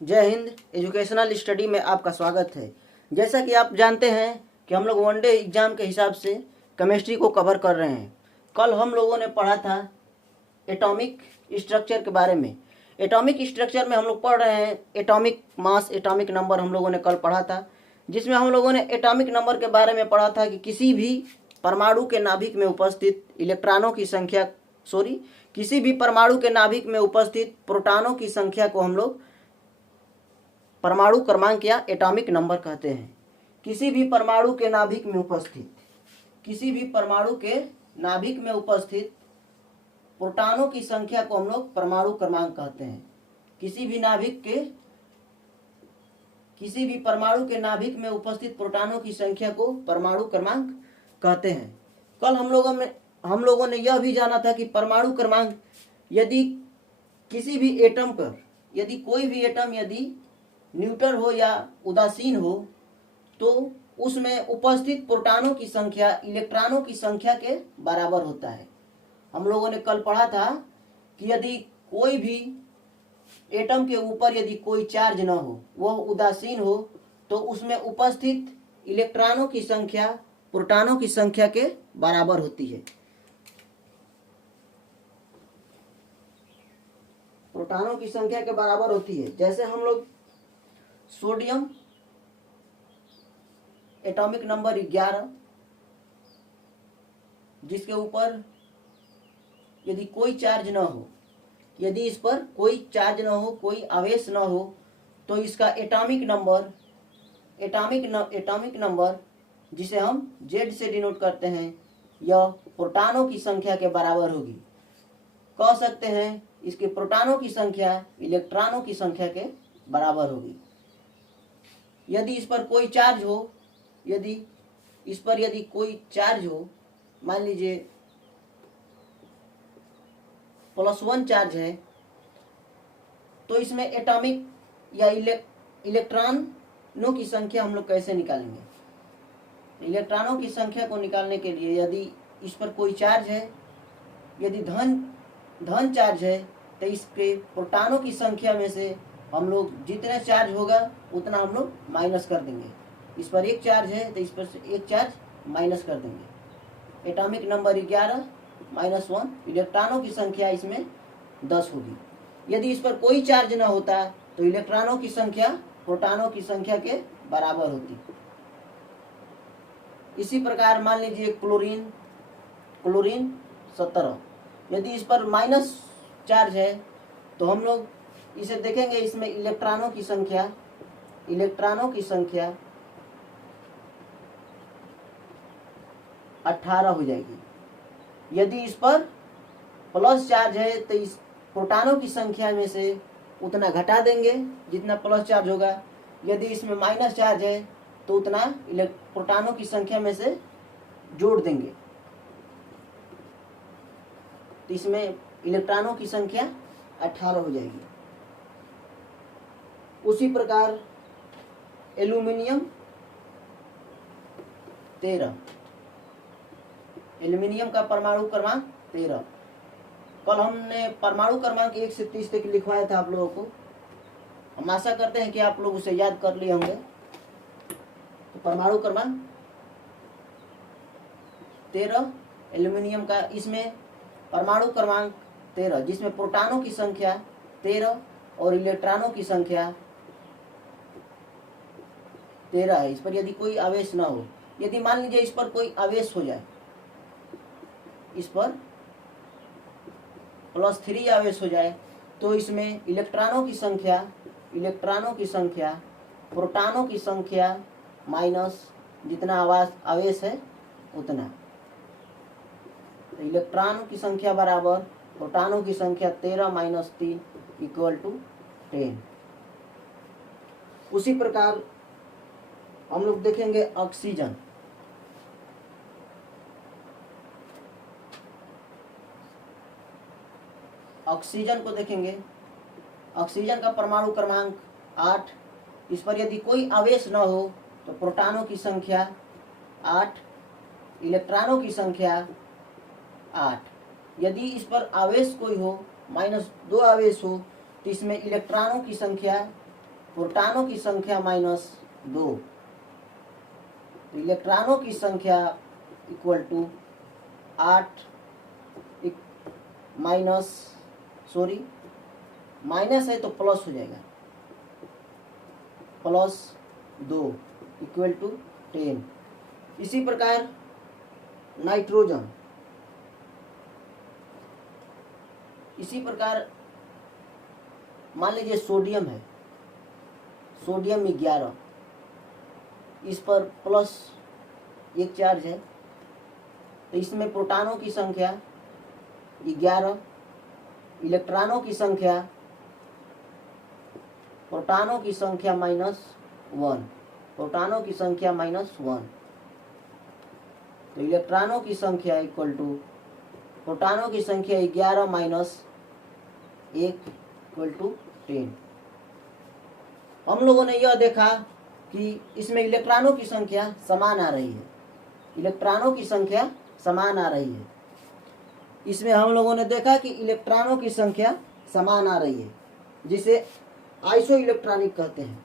जय Hind. Educational study में आपका स्वागत है। जैसा कि आप जानते हैं कि हम लोग वनडे एग्ज़ाम के हिसाब से केमिस्ट्री को कवर कर रहे हैं। कल हम लोगों ने पढ़ा था एटॉमिक स्ट्रक्चर के बारे में। एटॉमिक स्ट्रक्चर में हम लोग पढ़ रहे हैं एटॉमिक मास, एटॉमिक नंबर हम लोगों ने कल पढ़ा था, जिसमें हम लोगों ने एटॉमिक नंबर के बारे में पढ़ा था कि किसी भी परमाणु के नाभिक में उपस्थित इलेक्ट्रॉनों की संख्या किसी भी परमाणु के नाभिक में उपस्थित प्रोटॉनों की संख्या को हम लोग परमाणु क्रमांक या एटॉमिक नंबर कहते हैं। किसी भी परमाणु के नाभिक में उपस्थित प्रोटॉनों की संख्या को हम लोग परमाणु क्रमांक कहते हैं। किसी भी परमाणु के नाभिक में उपस्थित प्रोटॉनों की संख्या को परमाणु क्रमांक कहते हैं। कल हम लोगों ने यह भी जाना था कि परमाणु क्रमांक यदि किसी भी एटम पर कोई भी एटम यदि न्यूट्रल हो या उदासीन हो तो उसमें उपस्थित प्रोटॉनों की संख्या इलेक्ट्रॉनों की संख्या के बराबर होता है। हम लोगों ने कल पढ़ा था कि यदि कोई भी एटम के ऊपर यदि कोई चार्ज न हो, वह उदासीन हो, तो उसमें उपस्थित इलेक्ट्रॉनों की संख्या प्रोटॉनों की संख्या के बराबर होती है। प्रोटॉनों की संख्या के बराबर होती है। जैसे हम लोग सोडियम एटॉमिक नंबर 11, जिसके ऊपर यदि कोई चार्ज न हो, यदि इस पर कोई चार्ज न हो, कोई आवेश न हो, तो इसका एटॉमिक नंबर जिसे हम Z से डिनोट करते हैं, यह प्रोटॉनों की संख्या के बराबर होगी। कह सकते हैं इसके प्रोटॉनों की संख्या इलेक्ट्रॉनों की संख्या के बराबर होगी। यदि इस पर कोई चार्ज हो, मान लीजिए +1 चार्ज है, तो इसमें एटॉमिक या इलेक्ट्रॉनों की संख्या हम लोग कैसे निकालेंगे? इलेक्ट्रॉनों की संख्या को निकालने के लिए यदि इस पर कोई चार्ज है, यदि धन चार्ज है, तो इसके प्रोटॉनों की संख्या में से हम लोग जितना चार्ज होगा उतना हम लोग माइनस कर देंगे। इस पर 1 चार्ज है तो इस पर से 1 चार्ज माइनस कर देंगे। एटॉमिक नंबर 11 -1, इलेक्ट्रॉनों की संख्या इसमें 10 होगी। यदि इस पर कोई चार्ज ना होता तो इलेक्ट्रॉनों की संख्या प्रोटॉनों की संख्या के बराबर होती। इसी प्रकार मान लीजिए क्लोरीन 17, यदि इस पर माइनस चार्ज है तो हम लोग इसे देखेंगे, इसमें इलेक्ट्रॉनों की संख्या 18 हो जाएगी। यदि इस पर प्लस चार्ज है तो इस प्रोटॉनों की संख्या में से उतना घटा देंगे जितना प्लस चार्ज होगा। यदि इसमें माइनस चार्ज है तो उतना प्रोटॉनों की संख्या में से जोड़ देंगे, तो इसमें इलेक्ट्रॉनों की संख्या 18 हो जाएगी। उसी प्रकार एल्यूमिनियम 13, एल्यूमिनियम का परमाणु क्रमांक 13। कल हमने परमाणु क्रमांक 1 से 30 तक लिखवाया था आप लोगों को। हम आशा करते हैं कि आप लोग उसे याद कर लिए होंगे। तो परमाणु क्रमांक 13 एल्यूमिनियम का, इसमें परमाणु क्रमांक 13 जिसमें प्रोटॉनों की संख्या 13 और इलेक्ट्रॉनों की संख्या 13 है। इस पर यदि कोई आवेश ना हो, यदि मान लीजिए इस पर कोई आवेश हो जाए, इस पर +3 आवेश हो जाए, तो इसमें इलेक्ट्रॉनों की संख्या प्रोटॉनों की संख्या माइनस जितना आवेश है उतना। तो इलेक्ट्रॉनों की संख्या बराबर प्रोटॉनों की संख्या 13 - 3 = 10। उसी प्रकार हम लोग देखेंगे ऑक्सीजन। ऑक्सीजन को देखेंगे। ऑक्सीजन का परमाणु क्रमांक 8। इस पर यदि कोई आवेश न हो तो प्रोटॉनों की संख्या 8, इलेक्ट्रॉनों की संख्या 8। यदि इस पर आवेश कोई हो, -2 आवेश हो, तो इसमें इलेक्ट्रॉनों की संख्या प्रोटॉनों की संख्या -2, तो इलेक्ट्रॉनों की संख्या इक्वल टू 8 माइनस है तो प्लस हो जाएगा, +2 इक्वल टू 10। इसी प्रकार नाइट्रोजन, इसी प्रकार मान लीजिए सोडियम है, सोडियम 11, इस पर +1 चार्ज है, तो इसमें प्रोटॉनों की संख्या 11, इलेक्ट्रॉनों की संख्या -1, प्रोटॉनों की संख्या -1, तो इलेक्ट्रॉनों की संख्या इक्वल टू प्रोटॉनों की संख्या 11 - 1 इक्वल टू 10। हम लोगों ने यह देखा कि इसमें इलेक्ट्रॉनों की संख्या समान आ रही है, इलेक्ट्रॉनों की संख्या समान आ रही है। इसमें हम लोगों ने देखा कि इलेक्ट्रॉनों की संख्या समान आ रही है, जिसे आइसो इलेक्ट्रॉनिक कहते हैं।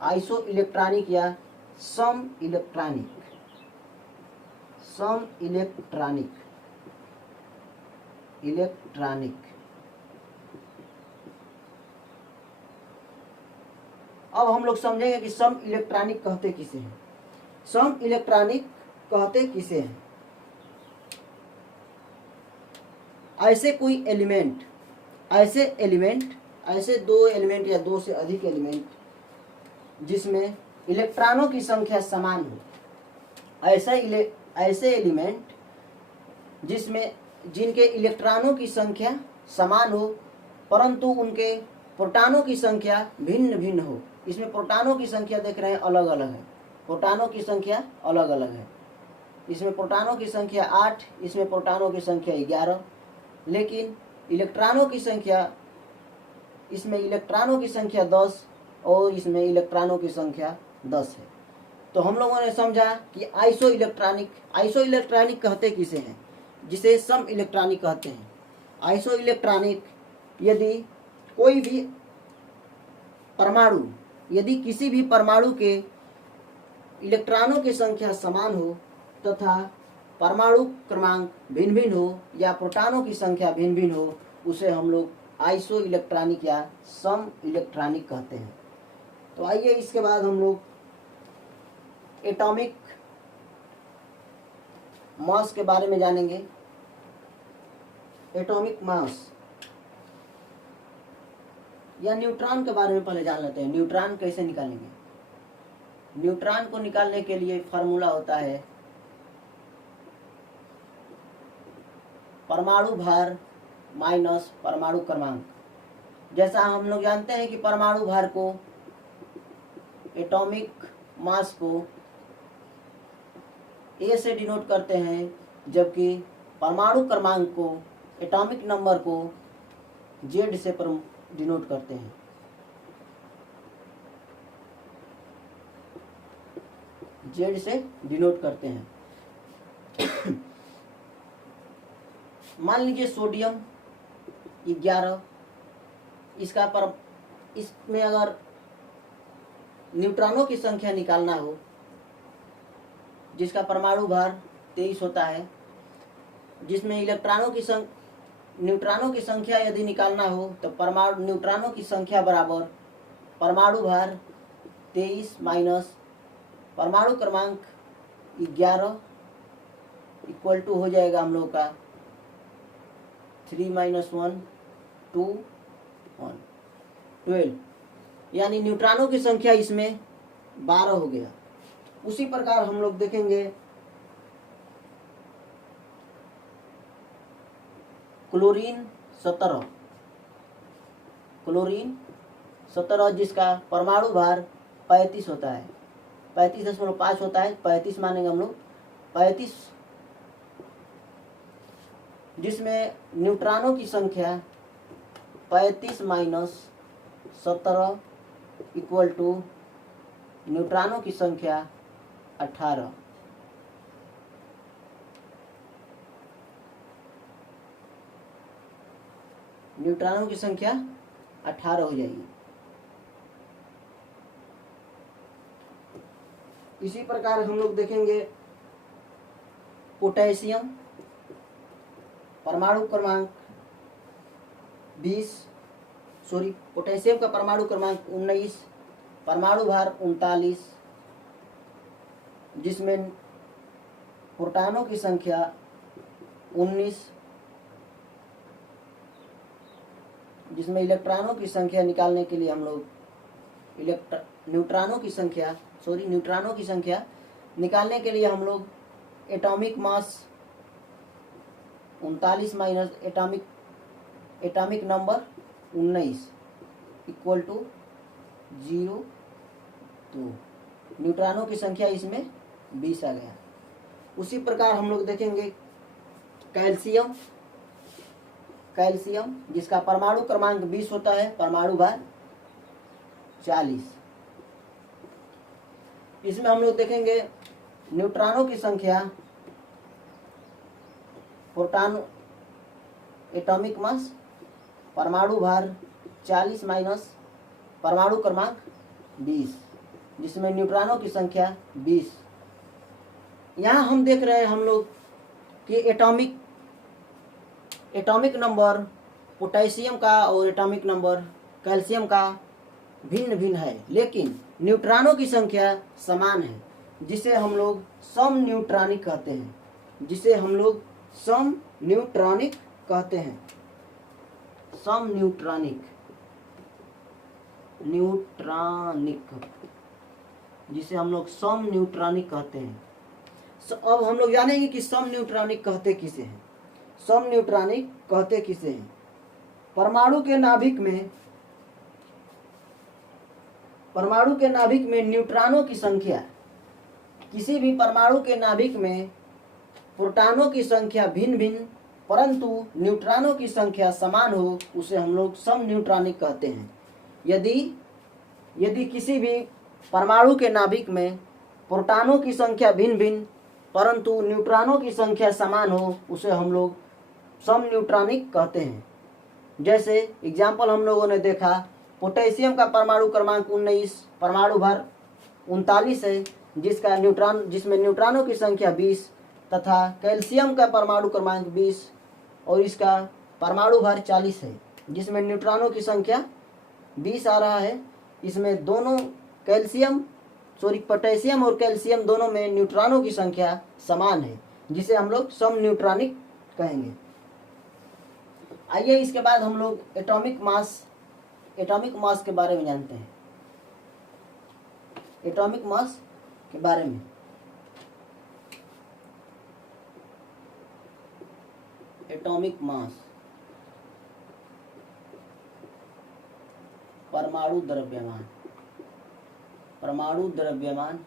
आइसो इलेक्ट्रॉनिक या सम इलेक्ट्रॉनिक, अब हम लोग समझेंगे कि सम इलेक्ट्रॉनिक कहते किसे हैं। सम इलेक्ट्रॉनिक कहते किसे हैं? ऐसे कोई एलिमेंट, ऐसे दो एलिमेंट या दो से अधिक एलिमेंट जिसमें इलेक्ट्रॉनों की संख्या समान हो, ऐसे एलिमेंट जिनके इलेक्ट्रॉनों की संख्या समान हो परंतु उनके प्रोटॉनों की संख्या भिन्न भिन्न हो। इसमें प्रोटॉनों की संख्या देख रहे हैं अलग अलग है, प्रोटॉनों की संख्या अलग अलग है। इसमें प्रोटॉनों की संख्या 8, इसमें प्रोटॉनों की संख्या 11, लेकिन इलेक्ट्रॉनों की संख्या, इसमें इलेक्ट्रॉनों की संख्या 10 और इसमें इलेक्ट्रॉनों की संख्या 10 है। तो हम लोगों ने समझा कि आइसो इलेक्ट्रॉनिक कहते किसे हैं, जिसे सम इलेक्ट्रॉनिक कहते हैं। आइसो इलेक्ट्रॉनिक यदि कोई भी परमाणु, यदि किसी भी परमाणु के इलेक्ट्रॉनों की संख्या समान हो तथा परमाणु क्रमांक भिन्न भिन्न हो या प्रोटॉनों की संख्या भिन्न भिन्न हो, उसे हम लोग आइसो इलेक्ट्रॉनिक या सम इलेक्ट्रॉनिक कहते हैं। तो आइए इसके बाद हम लोग एटॉमिक मास के बारे में जानेंगे। एटॉमिक मास या न्यूट्रॉन के बारे में पहले जान लेते हैं। न्यूट्रॉन कैसे निकालेंगे? न्यूट्रॉन को निकालने के लिए फार्मूला होता है परमाणु भार माइनस परमाणु क्रमांक। जैसा हम लोग जानते हैं कि परमाणु भार को, एटॉमिक मास को ए से डिनोट करते हैं, जबकि परमाणु क्रमांक को, एटॉमिक नंबर को जेड से डिनोट करते हैं। जेड से डिनोट करते हैं। मान लीजिए सोडियम 11, इसमें अगर न्यूट्रॉनों की संख्या निकालना हो, जिसका परमाणु भार 23 होता है, जिसमें न्यूट्रॉनों की संख्या यदि निकालना हो तो न्यूट्रॉनों की संख्या बराबर परमाणु भार 23 माइनस परमाणु क्रमांक 11 इक्वल टू हो जाएगा हम लोग का 3 - 1 2 1 12, यानी न्यूट्रॉनों की संख्या इसमें 12 हो गया। उसी प्रकार हम लोग देखेंगे क्लोरीन 17, जिसका परमाणु भार 35 होता है, 35.5 होता है, 35 मानेंगे हम लोग, 35, जिसमें न्यूट्रॉनों की संख्या 35 माइनस 17 इक्वल टू न्यूट्रॉनों की संख्या 18। न्यूट्रॉनों की संख्या 18 हो जाएगी। इसी प्रकार हम लोग देखेंगे पोटेशियम, परमाणु क्रमांक 20, पोटेशियम का परमाणु क्रमांक 19, परमाणु भार 39, जिसमें प्रोटॉनों की संख्या 19, जिसमें इलेक्ट्रॉनों की संख्या निकालने के लिए हम लोग न्यूट्रॉनों की संख्या निकालने के लिए हम लोग atomic mass 39 minus atomic number 19 equal to 0, तो न्यूट्रॉनों की संख्या इसमें 20 आ गया। उसी प्रकार हम लोग देखेंगे कैल्शियम जिसका परमाणु क्रमांक 20 होता है, परमाणु भार 40। इसमें हम लोग देखेंगे न्यूट्रॉनों की संख्या, प्रोटॉन एटॉमिक मास, परमाणु भार 40 माइनस परमाणु क्रमांक 20, जिसमें न्यूट्रॉनों की संख्या 20। यहाँ हम देख रहे हैं हम लोग कि एटॉमिक नंबर पोटेशियम का और एटॉमिक नंबर कैल्शियम का भिन्न भिन्न है, लेकिन न्यूट्रॉनों की संख्या समान है, जिसे हम लोग सम न्यूट्रॉनिक कहते हैं। अब हम लोग जानेंगे कि सम न्यूट्रॉनिक कहते किसे हैं। परमाणु के नाभिक में न्यूट्रॉनों की संख्या, किसी भी परमाणु के नाभिक में प्रोटॉनों की संख्या भिन्न भिन्न परंतु न्यूट्रॉनों की संख्या समान हो, उसे हम लोग सम न्यूट्रॉनिक कहते हैं। यदि किसी भी परमाणु के नाभिक में प्रोटॉनों की संख्या भिन्न भिन्न परंतु न्यूट्रॉनों की संख्या समान हो, उसे हम लोग सम न्यूट्रॉनिक कहते हैं। जैसे एग्जाम्पल हम लोगों ने देखा, पोटेशियम का परमाणु क्रमांक 19, परमाणु भार 39 है, जिसमें न्यूट्रॉनों की संख्या 20, तथा कैल्शियम का परमाणु क्रमांक 20 और इसका परमाणु भार 40 है, जिसमें न्यूट्रॉनों की संख्या 20 आ रहा है। इसमें दोनों पोटेशियम और कैल्शियम दोनों में न्यूट्रॉनों की संख्या समान है, जिसे हम लोग सम न्यूट्रॉनिक कहेंगे। आइए इसके बाद हम लोग एटॉमिक मास के बारे में जानते हैं। एटॉमिक मास के बारे में एटॉमिक मास, परमाणु द्रव्यमान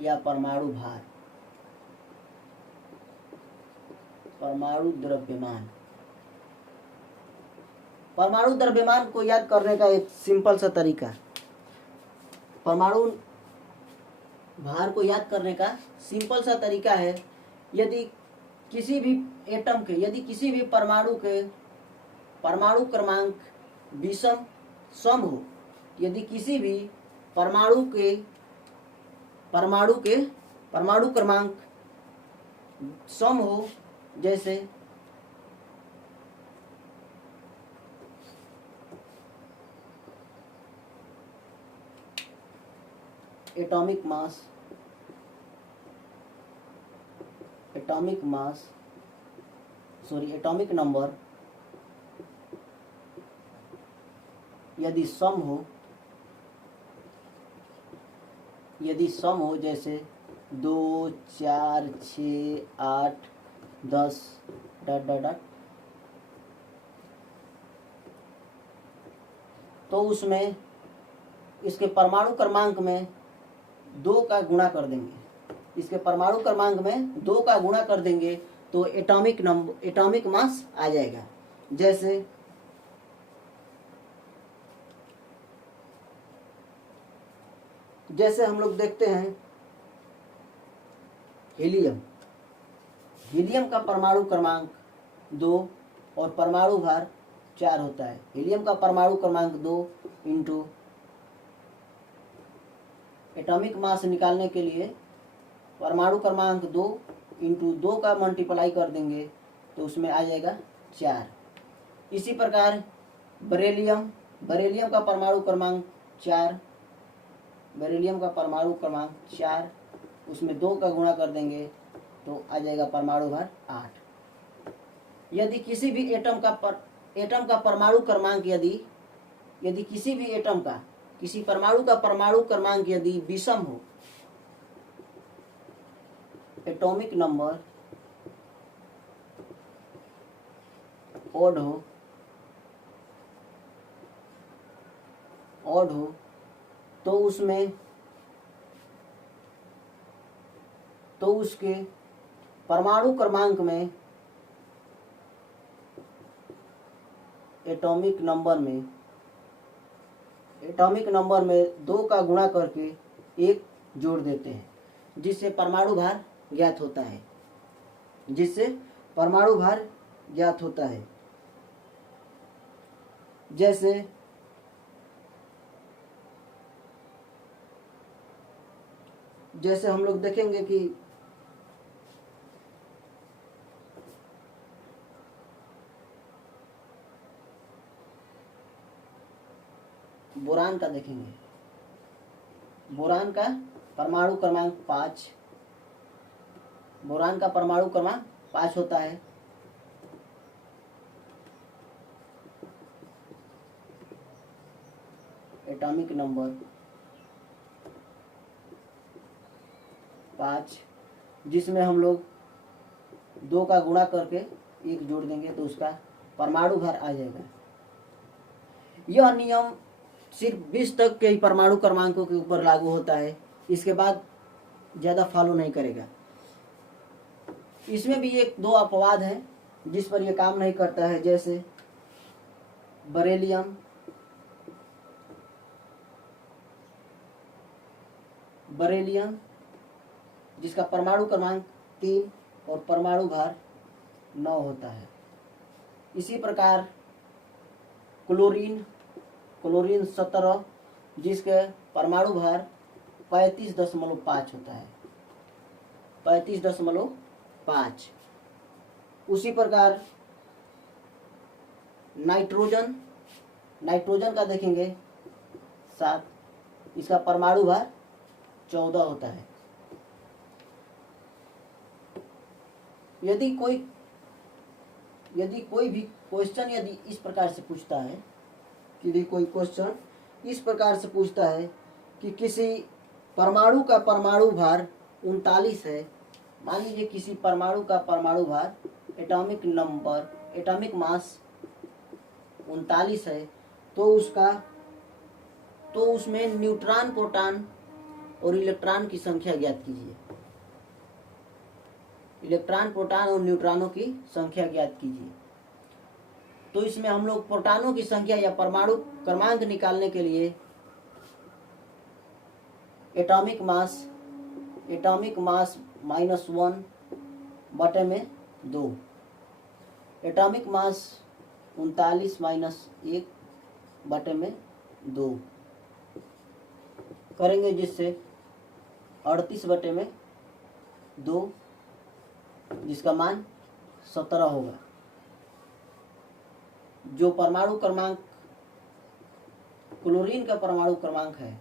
या परमाणु भार। परमाणु द्रव्यमान को याद करने का एक सिंपल सा तरीका, परमाणु भार को याद करने का सिंपल सा तरीका है, यदि किसी भी परमाणु के परमाणु क्रमांक विषम सम हो, यदि किसी भी परमाणु क्रमांक सम हो, जैसे एटॉमिक नंबर यदि सम हो जैसे 2, 4, 6, 8, 10 ... तो उसमें इसके परमाणु क्रमांक में 2 का गुणा कर देंगे, तो एटॉमिक मास आ जाएगा। जैसे हम लोग देखते हैं हीलियम का परमाणु क्रमांक 2 और परमाणु भार 4 होता है। हीलियम का परमाणु क्रमांक 2 इंटू एटॉमिक मास निकालने के लिए परमाणु क्रमांक 2 इंटू 2 का मल्टीप्लाई कर देंगे तो उसमें आ जाएगा 4। इसी प्रकार बेरिलियम का परमाणु क्रमांक 4, बेरिलियम का परमाणु क्रमांक 4, उसमें 2 का गुणा कर देंगे तो आ जाएगा परमाणु भार 8। यदि किसी भी एटम का परमाणु क्रमांक यदि किसी भी एटम का किसी परमाणु का परमाणु क्रमांक यदि विषम हो, एटॉमिक नंबर ऑड हो तो उसके परमाणु क्रमांक में एटॉमिक नंबर में 2 का गुणा करके 1 जोड़ देते हैं, जिससे परमाणु भार ज्ञात होता है। जैसे हम लोग देखेंगे कि बोरान का देखेंगे, बोरान का परमाणु क्रमांक 5, बोरान का परमाणु क्रमांक 5 होता है। एटॉमिक नंबर 5, जिसमें हम लोग 2 का गुणा करके 1 जोड़ देंगे तो उसका परमाणु भार आ जाएगा। यह नियम सिर्फ 20 तक के ही परमाणु क्रमांकों के ऊपर लागू होता है, इसके बाद ज़्यादा फॉलो नहीं करेगा। इसमें भी 1-2 अपवाद हैं जिस पर यह काम नहीं करता है, जैसे बरेलियम जिसका परमाणु क्रमांक 3 और परमाणु भार 9 होता है। इसी प्रकार क्लोरीन 17 जिसके परमाणु भार 35.5 होता है, 35.5। उसी प्रकार नाइट्रोजन का देखेंगे 7, इसका परमाणु भार 14 होता है। यदि कोई भी क्वेश्चन यदि इस प्रकार से पूछता है, कि किसी परमाणु का परमाणु भार 39 है, मान लीजिए किसी परमाणु का परमाणु भार एटॉमिक मास 39 है, तो उसमें न्यूट्रॉन, प्रोटॉन और इलेक्ट्रॉन की संख्या ज्ञात कीजिए। इलेक्ट्रॉन, प्रोटॉन और न्यूट्रॉनों की संख्या ज्ञात कीजिए। तो इसमें हम लोग प्रोटॉनों की संख्या या परमाणु क्रमांक निकालने के लिए एटॉमिक मास -1 बटे में 2, एटॉमिक मास 39 -1 बटे में 2 करेंगे, जिससे 38 बटे में 2, जिसका मान 17 होगा। जो परमाणु क्रमांक क्लोरीन का परमाणु क्रमांक है,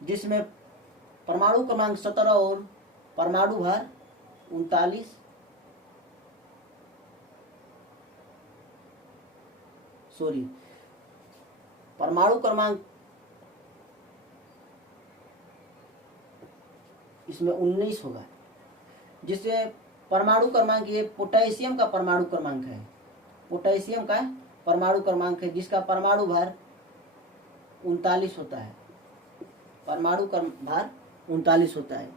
जिसमें परमाणु क्रमांक 17 और परमाणु भार 39 परमाणु क्रमांक इसमें 19 होगा, जिससे परमाणु क्रमांक ये पोटेशियम का परमाणु क्रमांक है, जिसका परमाणु भार 39 होता है,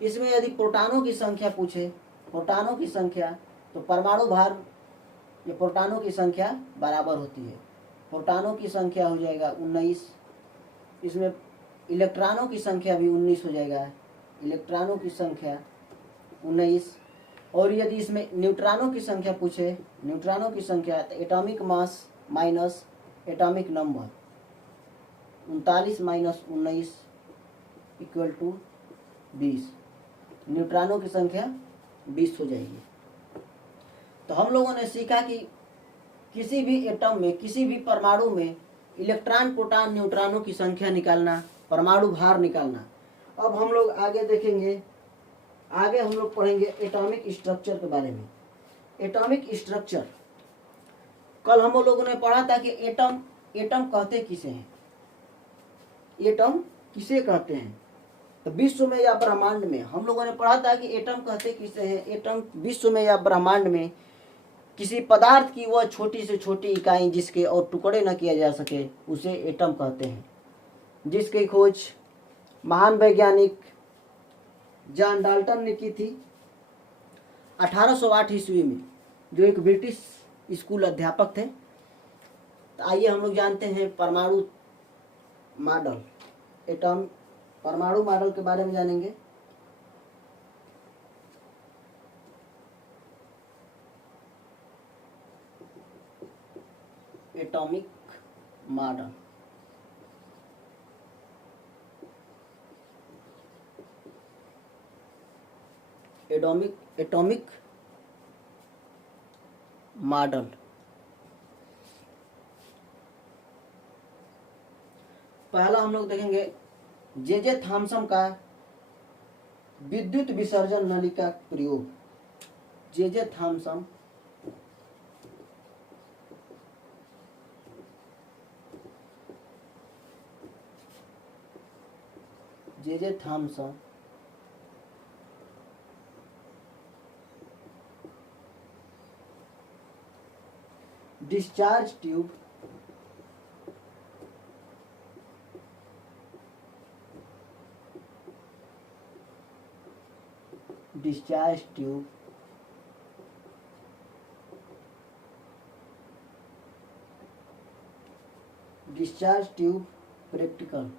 इसमें यदि प्रोटॉनों की संख्या पूछे, तो परमाणु भार या प्रोटॉनों की संख्या बराबर होती है। प्रोटॉनों की संख्या हो जाएगा 19, इसमें इलेक्ट्रॉनों की संख्या भी 19 हो जाएगा, इलेक्ट्रॉनों की संख्या 19। और यदि इसमें न्यूट्रॉनों की संख्या पूछे, न्यूट्रॉनों की संख्या, तो atomic mass minus atomic number, 39 minus 19 equal to 20। न्यूट्रॉनों की संख्या 20 हो जाएगी। तो हम लोगों ने सीखा कि किसी भी एटम में, किसी भी परमाणु में इलेक्ट्रॉन, प्रोटॉन, न्यूट्रॉनों की संख्या निकालना, परमाणु भार निकालना। अब हम लोग आगे देखेंगे, आगे हम लोग पढ़ेंगे एटॉमिक स्ट्रक्चर के बारे में। एटॉमिक स्ट्रक्चर, कल हम लोगों ने पढ़ा था कि एटम, एटम कहते किसे हैं, एटम किसे कहते हैं। तो विश्व में या ब्रह्मांड में हम लोगों ने पढ़ा था कि एटम कहते किसे हैं। एटम विश्व में या ब्रह्मांड में किसी पदार्थ की वह छोटी से छोटी इकाई जिसके और टुकड़े न किया जा सके, उसे एटम कहते हैं। जिसकी खोज महान वैज्ञानिक जॉन डाल्टन ने की थी 1808 ईस्वी में, जो एक ब्रिटिश स्कूल अध्यापक थे। तो आइए हम लोग जानते हैं परमाणु मॉडल, एटम परमाणु मॉडल के बारे में जानेंगे। Atomic model, atomic model. पहला हम लोग देखेंगे जे थॉम्सन का विद्युत विसर्जन नली का प्रयोग। J Thomson discharge tube practical.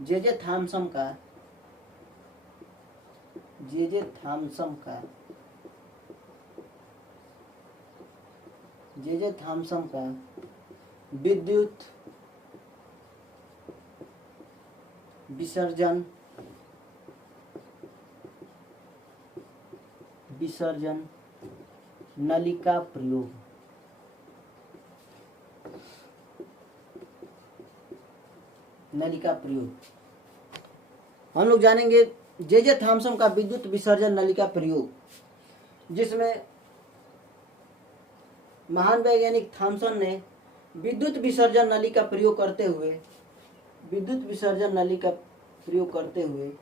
J Thomson का विद्युत विसर्जन नली का प्रयोग। हम लोग जानेंगे जे थॉम्सन का विद्युत विसर्जन नली का प्रयोग, जिसमें महान वैज्ञानिक थॉम्सन ने विद्युत विसर्जन नली का प्रयोग करते हुए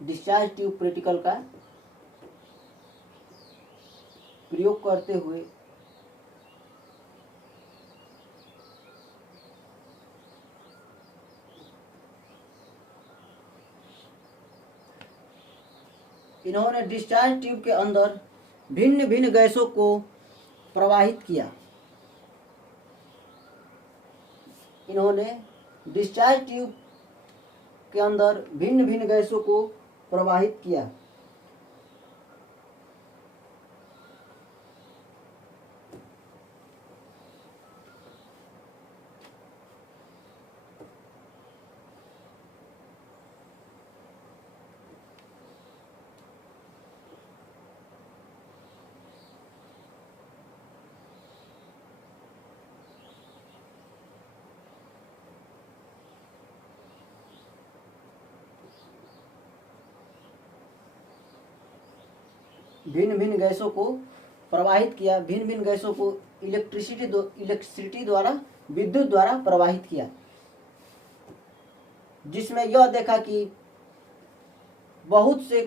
डिस्चार्ज ट्यूब प्रैक्टिकल का प्रयोग करते हुए इन्होंने डिस्चार्ज ट्यूब के अंदर भिन्न भिन्न गैसों को प्रवाहित किया। इन्होंने डिस्चार्ज ट्यूब के अंदर भिन्न भिन्न गैसों को प्रवाहित किया। भिन्न भिन्न गैसों को प्रवाहित किया, भिन्न भिन्न गैसों को इलेक्ट्रिसिटी द्वारा, विद्युत द्वारा प्रवाहित किया, जिसमें यह देखा कि बहुत से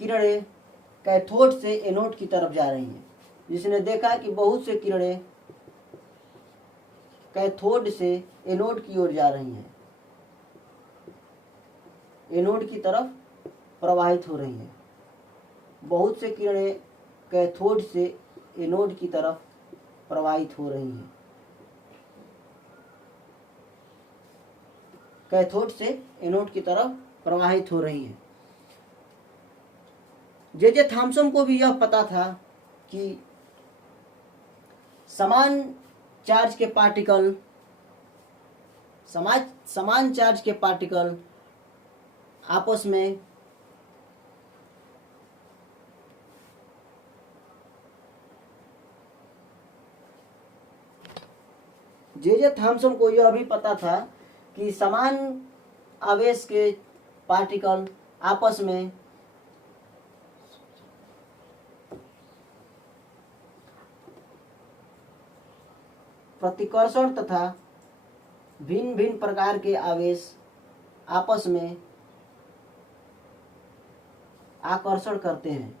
किरणें कैथोड से एनोड की तरफ जा रही हैं। जिसने देखा कि बहुत से किरणें कैथोड से एनोड की ओर जा रही हैं, एनोड की तरफ प्रवाहित हो रही हैं। बहुत से किरणें कैथोड से एनोड की तरफ प्रवाहित हो रही हैं। कैथोड से एनोड की तरफ प्रवाहित हो रही हैं। जे थॉम्सन को भी यह पता था कि समान चार्ज के पार्टिकल आपस में जे थॉम्सन को यह भी पता था कि समान आवेश के पार्टिकल आपस में प्रतिकर्षण तथा भिन्न भिन्न प्रकार के आवेश आपस में आकर्षण करते हैं।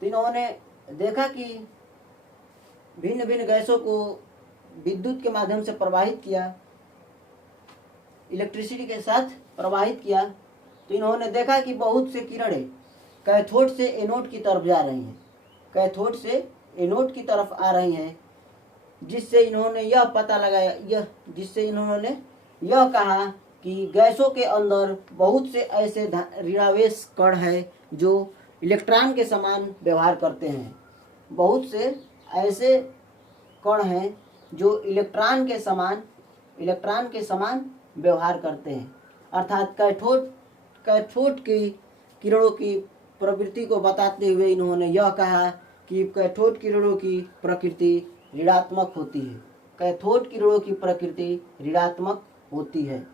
तो इन्होंने देखा कि भिन्न भिन्न गैसों को विद्युत के माध्यम से प्रवाहित किया, इलेक्ट्रिसिटी के साथ प्रवाहित किया, तो इन्होंने देखा कि बहुत से किरणें कैथोड से एनोड की तरफ जा रही हैं, कैथोड से एनोड की तरफ आ रही हैं, जिससे इन्होंने यह पता लगाया, जिससे इन्होंने यह कहा कि गैसों के अंदर बहुत से ऐसे ऋणावेश कण हैं जो इलेक्ट्रॉन के समान व्यवहार करते हैं। बहुत से ऐसे कण हैं जो इलेक्ट्रॉन के समान व्यवहार करते हैं। अर्थात कैथोड की किरणों की प्रवृत्ति को बताते हुए इन्होंने यह कहा कि कैथोड किरणों की प्रकृति ऋणात्मक होती है। कैथोड किरणों की प्रकृति ऋणात्मक होती है।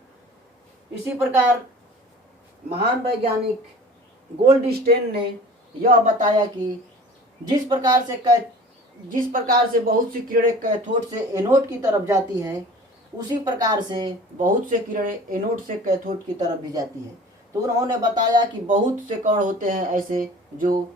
इसी प्रकार महान वैज्ञानिक गोल्डस्टेन ने यह बताया कि जिस प्रकार से बहुत सी किरणें कैथोड से एनोड की तरफ जाती हैं, उसी प्रकार से बहुत से किरणें एनोड से कैथोड की तरफ भी जाती हैं। तो उन्होंने बताया कि बहुत से कण होते हैं ऐसे जो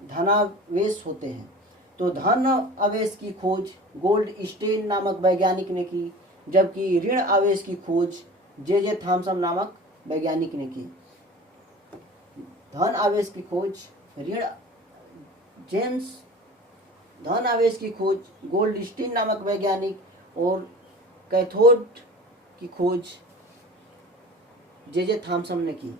धनावेश होते हैं। तो धन आवेश की खोज गोल्डस्टेन नामक वैज्ञानिक ने की, जबकि ऋण आवेश की खोज जे थॉम्सन नामक वैज्ञानिक ने की। धन आवेश की खोज गोल्डस्टीन नामक वैज्ञानिक और कैथोड की खोज जे थॉम्सन ने की।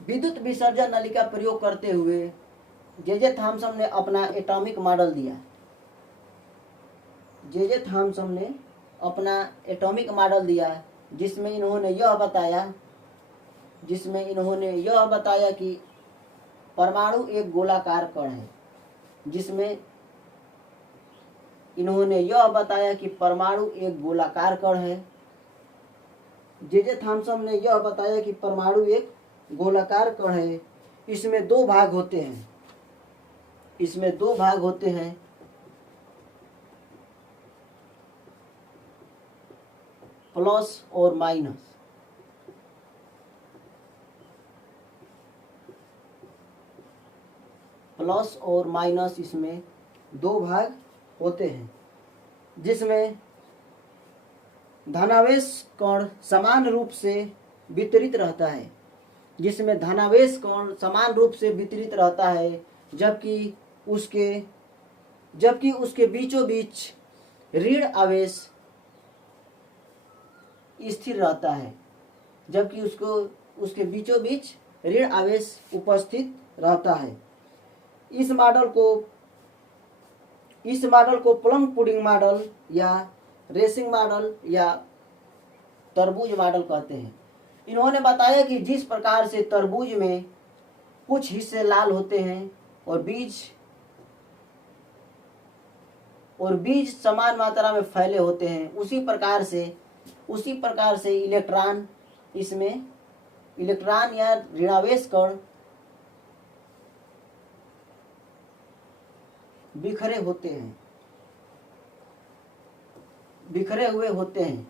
विद्युत विसर्जन नलिका प्रयोग करते हुए जे थॉम्सन ने अपना एटॉमिक मॉडल दिया। जे थॉम्सन ने अपना एटॉमिक मॉडल दिया, जिसमें इन्होंने यह बताया कि परमाणु एक गोलाकार कण है। जे थॉम्सन ने यह बताया कि परमाणु एक गोलाकार कण है। इसमें दो भाग होते हैं। प्लस और माइनस, इसमें दो भाग होते हैं, जिसमें धनावेश कण समान रूप से वितरित रहता है, जबकि उसके बीचों बीच ऋण आवेश स्थिर रहता है, उपस्थित रहता है। इस मॉडल को प्लम पुडिंग मॉडल या रेसिंग मॉडल या तरबूज मॉडल कहते हैं। इन्होंने बताया कि जिस प्रकार से तरबूज में कुछ हिस्से लाल होते हैं और बीज समान मात्रा में फैले होते हैं, उसी प्रकार से इलेक्ट्रॉन या ऋणावेश कण बिखरे हुए होते हैं।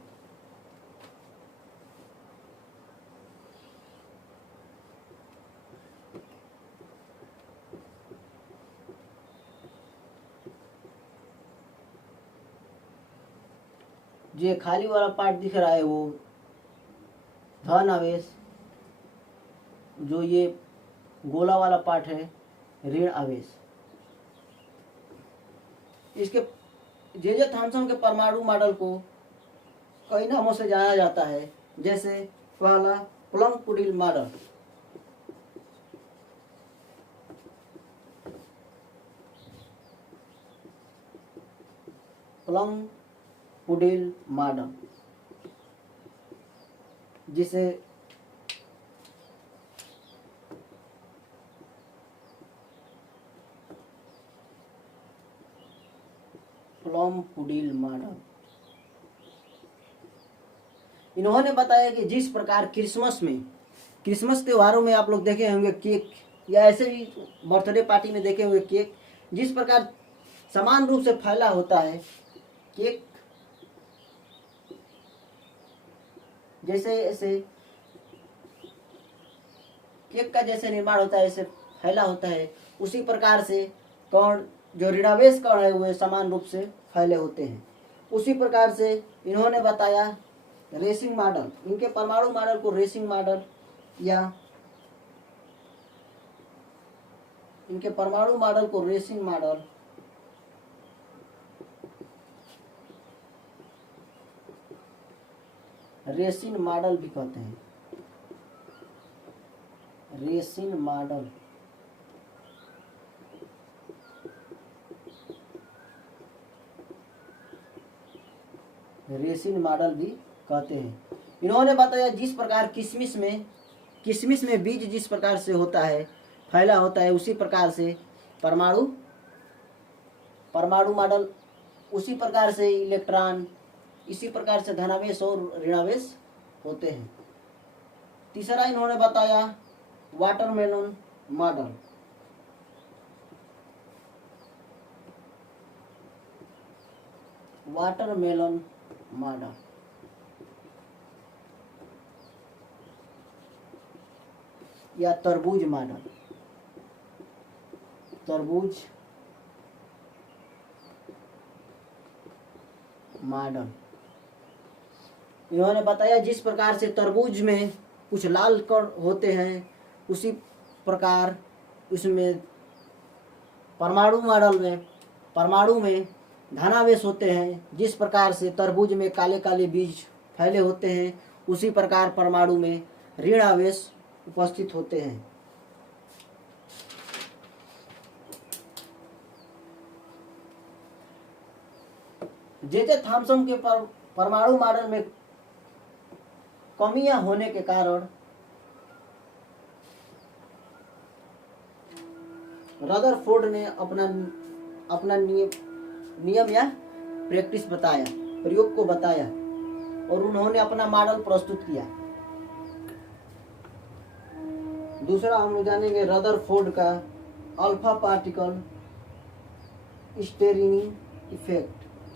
जो खाली वाला पार्ट दिख रहा है वो धन आवेश, जो ये गोला वाला पार्ट है ऋण आवेश। इसके जे थॉम्सन के परमाणु मॉडल को कई नामों से जाना जाता है, जैसे पहला प्लम-पुडिल मॉडल, प्लम-पुडिल मॉडल, जिसे प्लम-पुडिल मॉडल। इन्होंने बताया कि जिस प्रकार क्रिसमस त्योहारों में आप लोग देखे होंगे केक, या ऐसे भी बर्थडे पार्टी में देखे हुए केक, जिस प्रकार समान रूप से फैला होता है केक, जैसे ऐसे केक का जैसे निर्माण होता है, ऐसे फैला होता है, उसी प्रकार से कण, जो ऋणावेश कण है, वे समान रूप से फैले होते हैं। उसी प्रकार से इन्होंने बताया रेसिंग मॉडल, इनके परमाणु मॉडल को रेसिंग मॉडल या इनके परमाणु मॉडल को रेसिंग मॉडल भी कहते हैं। रेसिंग मॉडल भी कहते हैं। इन्होंने बताया जिस प्रकार किशमिश में बीज जिस प्रकार से होता है, फैला होता है, उसी प्रकार से परमाणु मॉडल, उसी प्रकार से इलेक्ट्रॉन, इसी प्रकार से धनावेश और ऋणावेश होते हैं। तीसरा इन्होंने बताया वाटरमेलन मॉडल, या तरबूज मॉडल, इन्होंने बताया जिस प्रकार से तरबूज में कुछ लाल कण होते हैं, उसी प्रकार इसमें परमाणु में धनावेश होते हैं। जिस प्रकार से तरबूज में काले काले बीज फैले होते हैं, उसी प्रकार परमाणु में ऋण आवेश उपस्थित होते हैं। जे थॉम्सन के परमाणु मॉडल में कमियां होने के कारण रदरफोर्ड ने अपना नियम या प्रयोग को बताया और उन्होंने अपना मॉडल प्रस्तुत किया। दूसरा हम लोग जानेंगे रदरफोर्ड का alpha particle steering effect,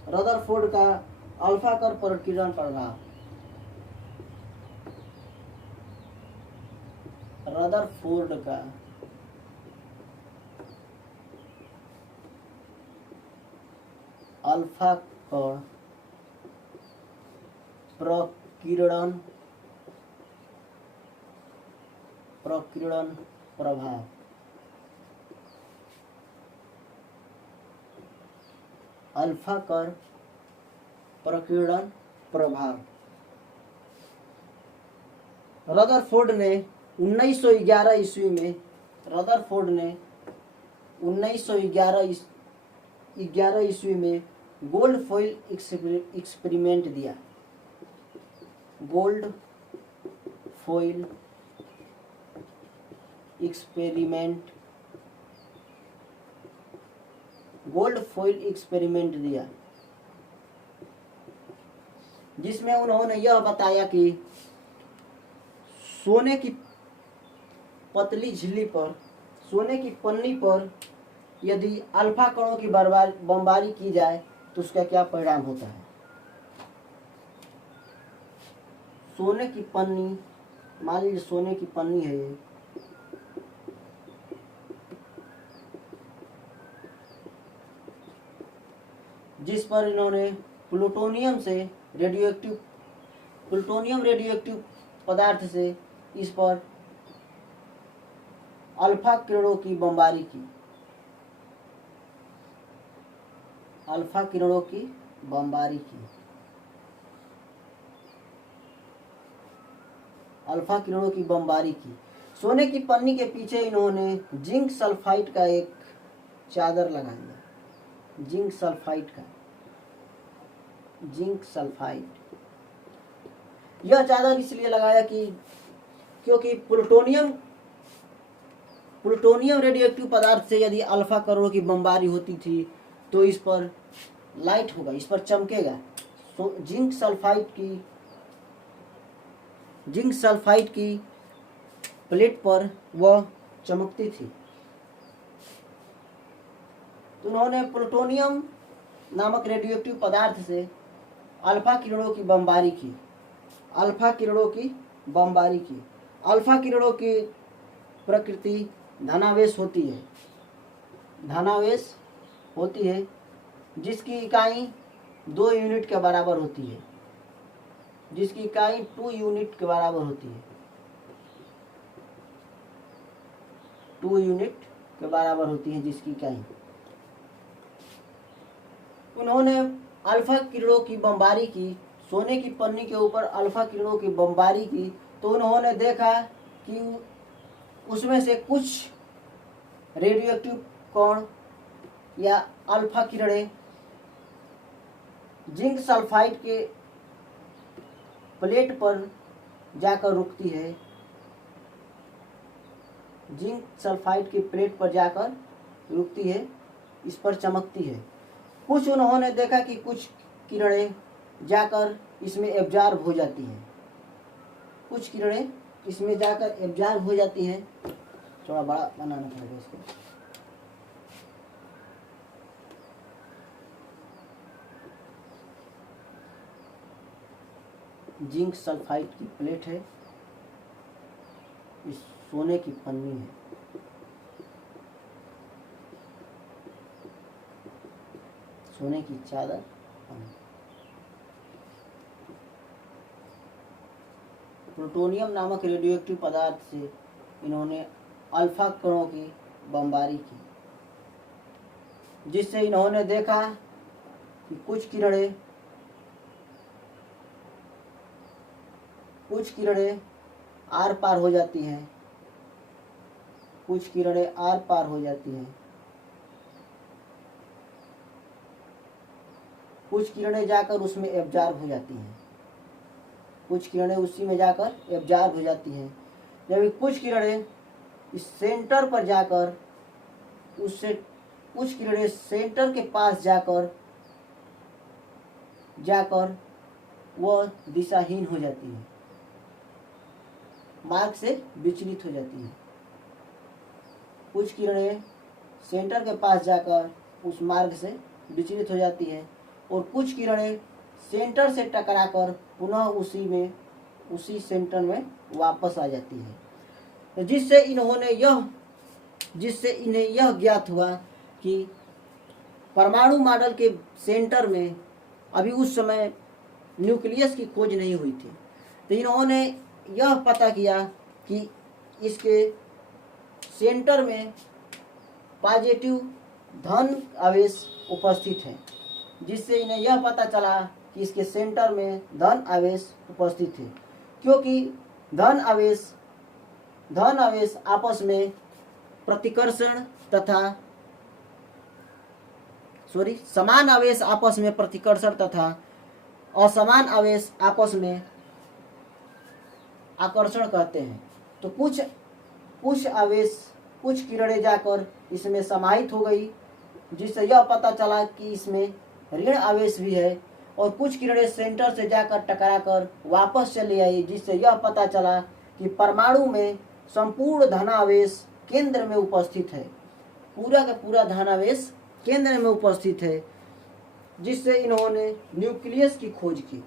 Rutherford का अल्फा कर प्रकीर्णन प्रभाव। रदरफोर्ड का अल्फा कण प्रकीर्णन प्रभाव। अल्फा कर प्रकीर्णन प्रभाव। रदरफोर्ड ने 1911 ईस्वी में गोल्ड फॉइल एक्सपेरिमेंट दिया। गोल्ड फॉइल एक्सपेरिमेंट दिया, जिसमें उन्होंने यह बताया कि सोने की पतली झिल्ली पर, सोने की पन्नी पर यदि अल्फा कणों की बमबारी की जाए तो उसका क्या परिणाम होता है। सोने की पन्नी, मान लीजिए सोने की पन्नी है ये, जिस पर इन्होंने प्लूटोनियम रेडियोएक्टिव पदार्थ से इस पर अल्फा किरणों की बमबारी की। अल्फा किरणों की बमबारी की, अल्फा किरणों की बमबारी की। सोने की पन्नी के पीछे इन्होंने जिंक सल्फाइड का एक चादर लगा दिया, जिंक सल्फाइड का, जिंक सल्फाइड। यह चादर इसलिए लगाया कि क्योंकि प्लूटोनियम रेडियो एक्टिव पदार्थ से यदि अल्फा कणों की बमबारी होती थी तो इस पर लाइट होगा, इस पर चमकेगा। तो जिंक सल्फाइड की प्लेट पर वह चमकती थी। तो उन्होंने प्लूटोनियम नामक रेडियोएक्टिव पदार्थ से अल्फा किरणों की बमबारी की, अल्फा किरणों की बमबारी की। अल्फा किरणों की प्रकृति धनावेश होती है, धनावेश होती है, जिसकी इकाई 2 यूनिट के बराबर होती है, जिसकी इकाई 2 यूनिट के बराबर होती है, 2 यूनिट के बराबर होती है जिसकी इकाई। उन्होंने अल्फा किरणों की बमबारी की, सोने की पन्नी के ऊपर अल्फा किरणों की बमबारी की। तो उन्होंने देखा कि उसमें से कुछ रेडियोएक्टिव कण या अल्फा किरणें जिंक सल्फाइड के प्लेट पर जाकर रुकती है, जिंक सल्फाइड की प्लेट पर जाकर रुकती है, इस पर चमकती है। कुछ उन्होंने देखा कि कुछ किरणें जाकर इसमें एब्जॉर्ब हो जाती हैं, कुछ किरणें इसमें जाकर एब्जॉर्ब हो जाती हैं। थोड़ा बड़ा बनाना पड़ेगा इसको। जिंक सल्फाइड की प्लेट है, इस सोने की पन्नी है, सोने की चादर। प्लूटोनियम नामक रेडियोएक्टिव पदार्थ से इन्होंने अल्फा कणों की बमबारी की, जिससे इन्होंने देखा कि कुछ किरणें आर पार हो जाती हैं, कुछ किरणें आर पार हो जाती हैं, कुछ किरणें जाकर उसमें एब्जॉर्ब हो जाती हैं, कुछ किरणें उसी में जाकर एब्जॉर्ब हो जाती हैं। जबकि कुछ किरणें इस सेंटर पर जाकर, उससे कुछ किरणें सेंटर के पास जाकर वह दिशाहीन हो जाती है, मार्ग से विचलित हो जाती है। कुछ किरणें सेंटर के पास जाकर उस मार्ग से विचलित हो जाती हैं और कुछ किरणें सेंटर से टकराकर पुनः उसी सेंटर में वापस आ जाती है। तो जिससे इन्हें यह ज्ञात हुआ कि परमाणु मॉडल के सेंटर में अभी उस समय न्यूक्लियस की खोज नहीं हुई थी। तो इन्होंने यह पता किया कि इसके सेंटर में पॉजिटिव धन आवेश उपस्थित है, जिससे इन्हें यह पता चला कि इसके सेंटर में धन आवेश उपस्थित है, क्योंकि धन आवेश आपस में प्रतिकर्षण तथा समान आवेश आपस में प्रतिकर्षण तथा असमान आवेश आपस में आकर्षण कहते हैं। तो कुछ किरणें जाकर इसमें समाहित हो गई, जिससे यह पता चला कि इसमें ऋण आवेश भी है, और कुछ किरणें सेंटर से जाकर टकराकर वापस चली आई, जिससे यह पता चला कि परमाणु में संपूर्ण धनावेश केंद्र में उपस्थित है, पूरा का पूरा धनावेश केंद्र में उपस्थित है। जिससे इन्होंने न्यूक्लियस की खोज की,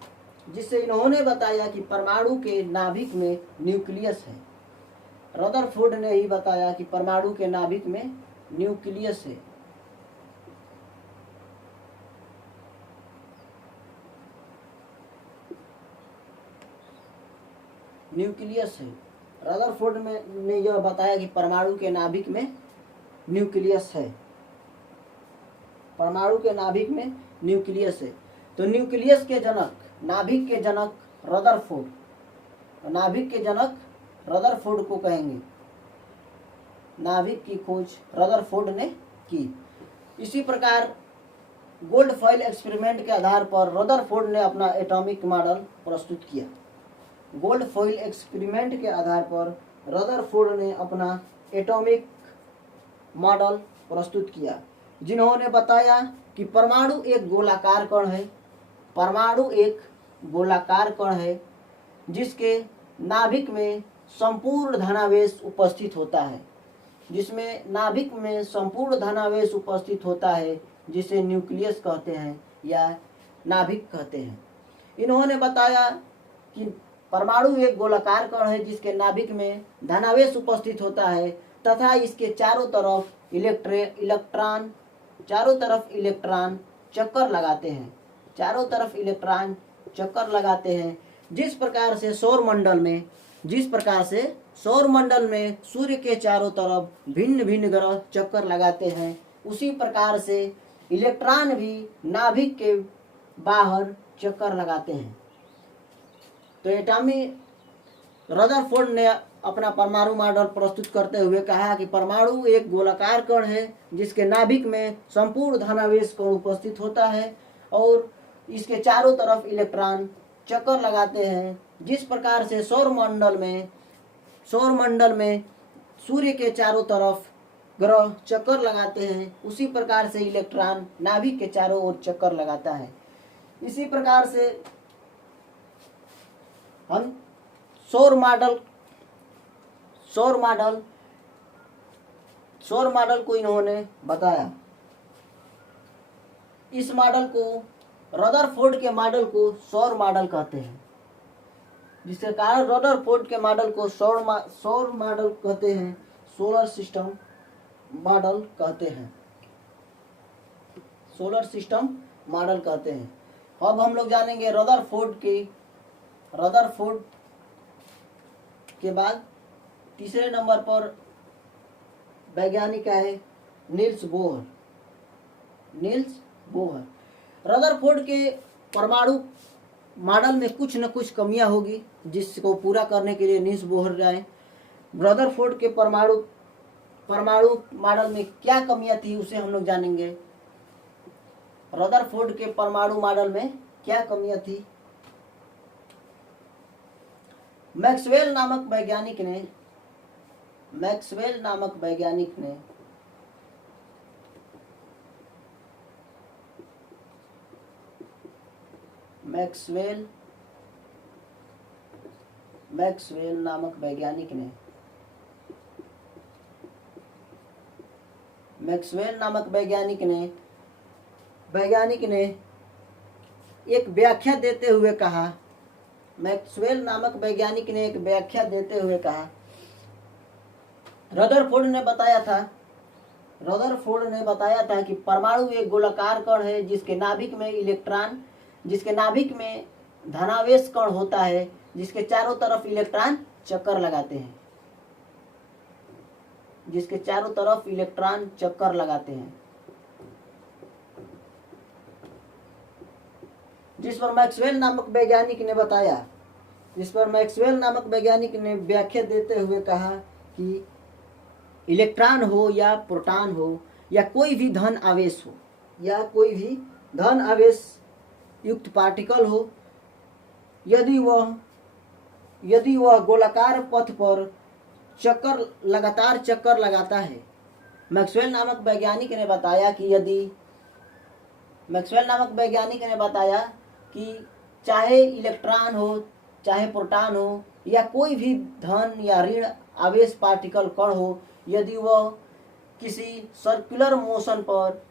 जिससे इन्होंने बताया कि परमाणु के नाभिक में न्यूक्लियस है। रदरफोर्ड ने ही बताया कि परमाणु के नाभिक में न्यूक्लियस है। न्यूक्लियस है। रदरफोर्ड ने यह बताया कि परमाणु के नाभिक में न्यूक्लियस है। परमाणु के नाभिक में न्यूक्लियस है। तो न्यूक्लियस के जनक, नाभिक के जनक रदरफोर्ड, नाभिक के जनक रदरफोर्ड को कहेंगे। नाभिक की खोज रदरफोर्ड ने की। इसी प्रकार गोल्डफॉयल एक्सपेरिमेंट के आधार पर रदरफोर्ड ने अपना एटॉमिक मॉडल प्रस्तुत किया। गोल्डफॉयल एक्सपेरिमेंट के आधार पर रदरफोर्ड ने अपना एटॉमिक मॉडल प्रस्तुत किया, जिन्होंने बताया कि परमाणु एक गोलाकार कण है। परमाणु एक गोलाकार कण है जिसके नाभिक में संपूर्ण धनावेश उपस्थित होता है, जिसमें नाभिक में संपूर्ण धनावेश उपस्थित होता है, जिसे न्यूक्लियस कहते हैं या नाभिक कहते हैं। इन्होंने बताया कि परमाणु एक गोलाकार कण है जिसके नाभिक में धनावेश उपस्थित होता है तथा इसके चारों तरफ इलेक्ट्रॉन चक्कर लगाते हैं, चारों तरफ इलेक्ट्रॉन चक्कर लगाते हैं। जिस प्रकार से सौर मंडल में सूर्य के चारों तरफ भिन्न भिन्न ग्रह चक्कर लगाते हैं, उसी प्रकार से इलेक्ट्रॉन भी नाभिक के बाहर चक्कर लगाते हैं। तो एटॉमिक रदरफोर्ड ने अपना परमाणु मॉडल प्रस्तुत करते हुए कहा कि परमाणु एक गोलाकार कण है जिसके नाभिक में संपूर्ण धनावेश कण उपस्थित होता है और इसके चारों तरफ इलेक्ट्रॉन चक्कर लगाते हैं। जिस प्रकार से सौर मंडल में सूर्य के चारों तरफ ग्रह चक्कर लगाते हैं, उसी प्रकार से इलेक्ट्रॉन नाभिक के चारों ओर चक्कर लगाता है। इसी प्रकार से हम सौर मॉडल को इन्होंने बताया। इस मॉडल को रदरफोर्ड के मॉडल को सौर मॉडल कहते हैं, जिसके कारण रदरफोर्ड के मॉडल को सौर मॉडल कहते हैं, सोलर सिस्टम मॉडल कहते हैं, सोलर सिस्टम मॉडल कहते हैं। अब हम लोग जानेंगे रदरफोर्ड के बाद तीसरे नंबर पर वैज्ञानिक है नील्स बोहर। रदरफोर्ड के परमाणु मॉडल में कुछ न कुछ कमियां होगी, जिसको पूरा करने के लिए नील्स बोहर जाए। रदरफोर्ड के परमाणु मॉडल में क्या कमियां थी उसे हम लोग जानेंगे। रदरफोर्ड के परमाणु मॉडल में क्या कमियां थी। मैक्सवेल नामक वैज्ञानिक ने मैक्सवेल नामक वैज्ञानिक ने एक व्याख्या देते हुए कहा, मैक्सवेल नामक वैज्ञानिक ने एक व्याख्या देते हुए कहा, रदरफोर्ड ने बताया था कि परमाणु एक गोलाकार कण है जिसके नाभिक में धनावेश कण होता है, जिसके चारों तरफ इलेक्ट्रॉन चक्कर लगाते हैं, जिस पर मैक्सवेल नामक वैज्ञानिक ने व्याख्या देते हुए कहा कि इलेक्ट्रॉन हो या प्रोटॉन हो या कोई भी धन आवेश युक्त पार्टिकल हो, यदि वह गोलाकार पथ पर लगातार चक्कर लगाता है। मैक्सवेल नामक वैज्ञानिक ने बताया कि चाहे इलेक्ट्रॉन हो, चाहे प्रोटॉन हो या कोई भी धन या ऋण आवेश पार्टिकल कण हो, यदि वह किसी सर्कुलर मोशन पर,